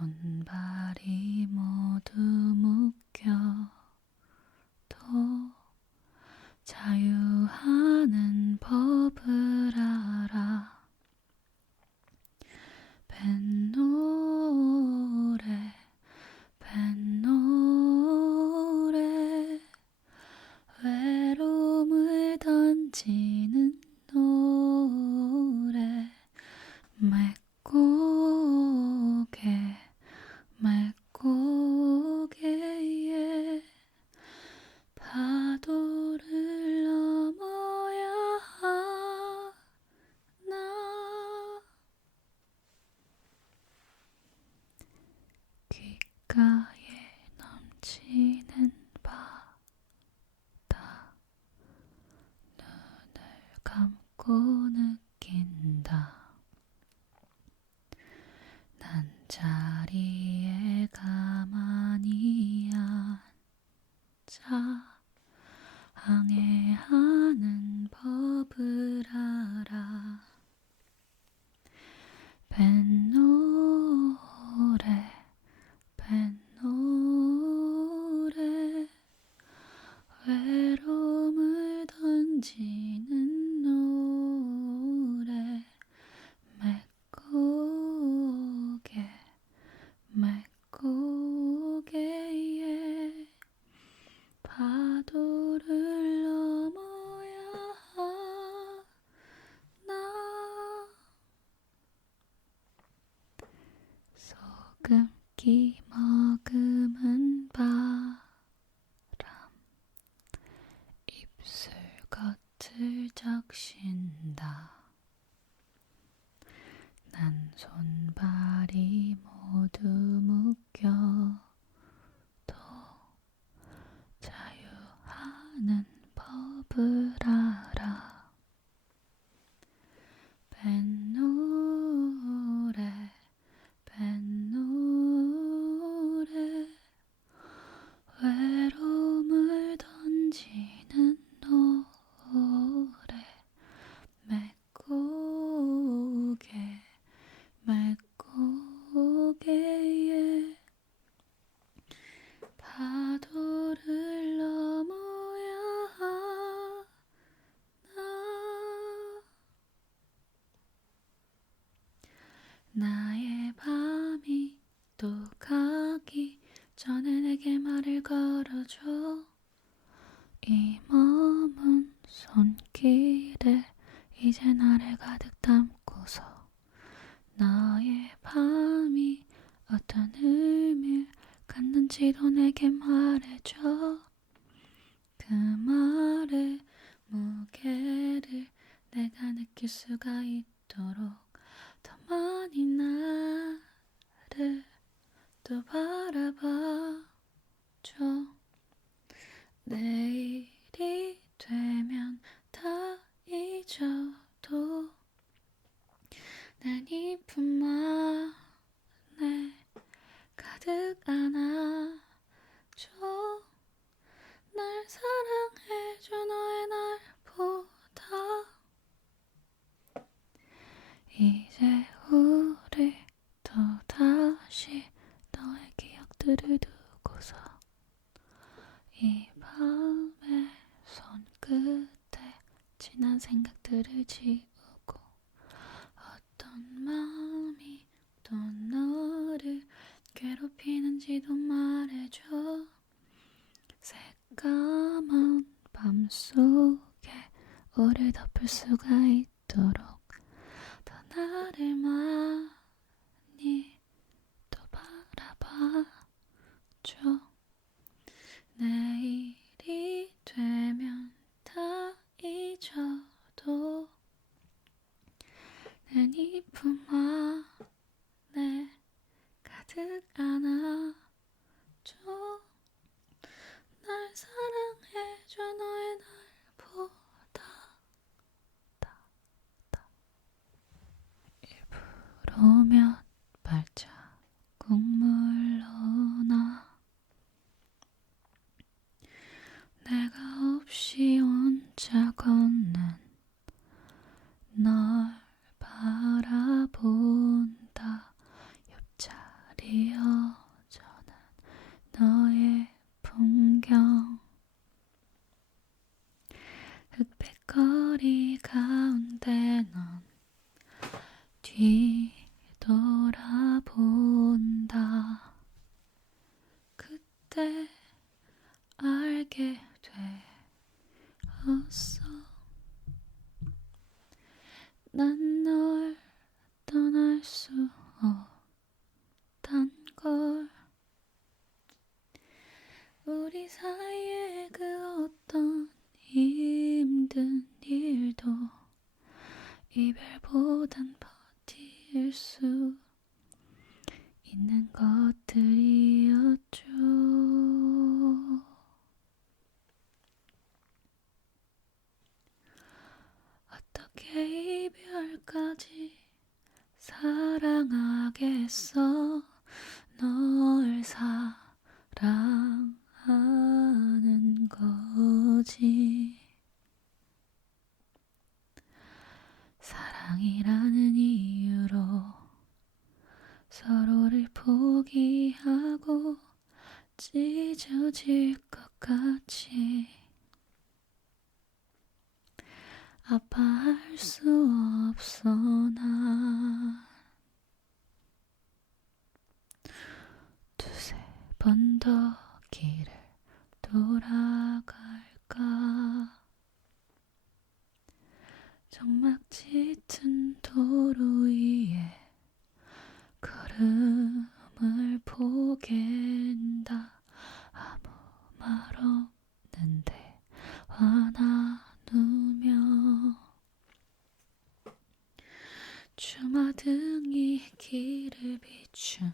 손발이 모 뭐 자리에 전 나의 밤이 어떤 의미를 갖는지도 내게 말해줘. 그 말에 무게를 내가 느낄 수가 있도록 더 많이 나를 또 바라봐줘. 내 이제 우리 또 다시 너의 기억들을 두고서 이 밤의 손끝에 지난 생각들을 지우고 어떤 마음이 또 너를 괴롭히는지도 말해줘. 새까만 밤속에 우릴 덮을 수가 있 우리 사이에 그 어떤 힘든 일도 이별보단 버틸 수 있는 것들이었죠. 어떻게 이별까지 사랑하겠어? 서로를 포기하고 찢어질 것 같이 아파할 수 없어 난 두세 번 더 길을 돌아갈까? 정막 짙은 도로 위 에 걸음을 포갠다. 아무 말 없는데 화나누며 주마등이 길을 비춘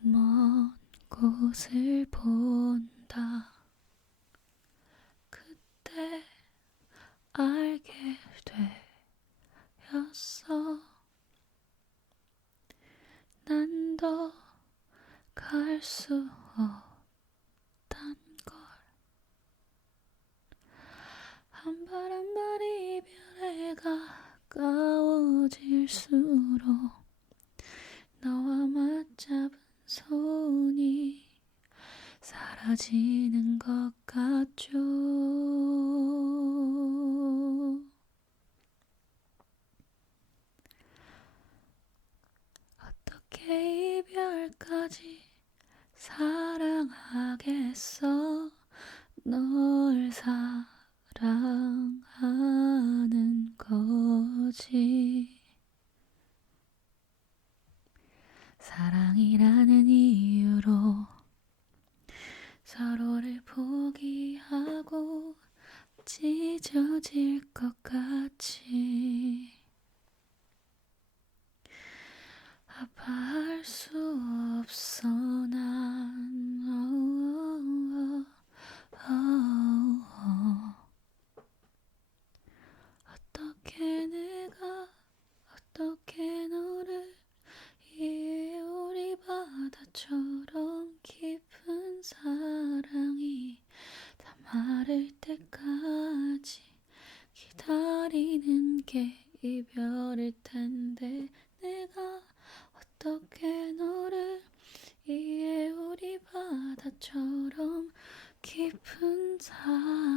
먼 곳을 본다 그때 알게 되었어 난 더 갈 수 없단 걸 한 발 한발 이별에 가까워질수록 너와 맞잡은 손이 사라지는 것 같죠. 사랑하는 거지. 사랑이라는 이유로 서로를 포기하고 찢어질 것 같이 아파할 수 없어 바다처럼 깊은 사랑이 다 마를 때까지 기다리는 게 이별일 텐데 내가 어떻게 너를 이해? 우리 바다처럼 깊은 사랑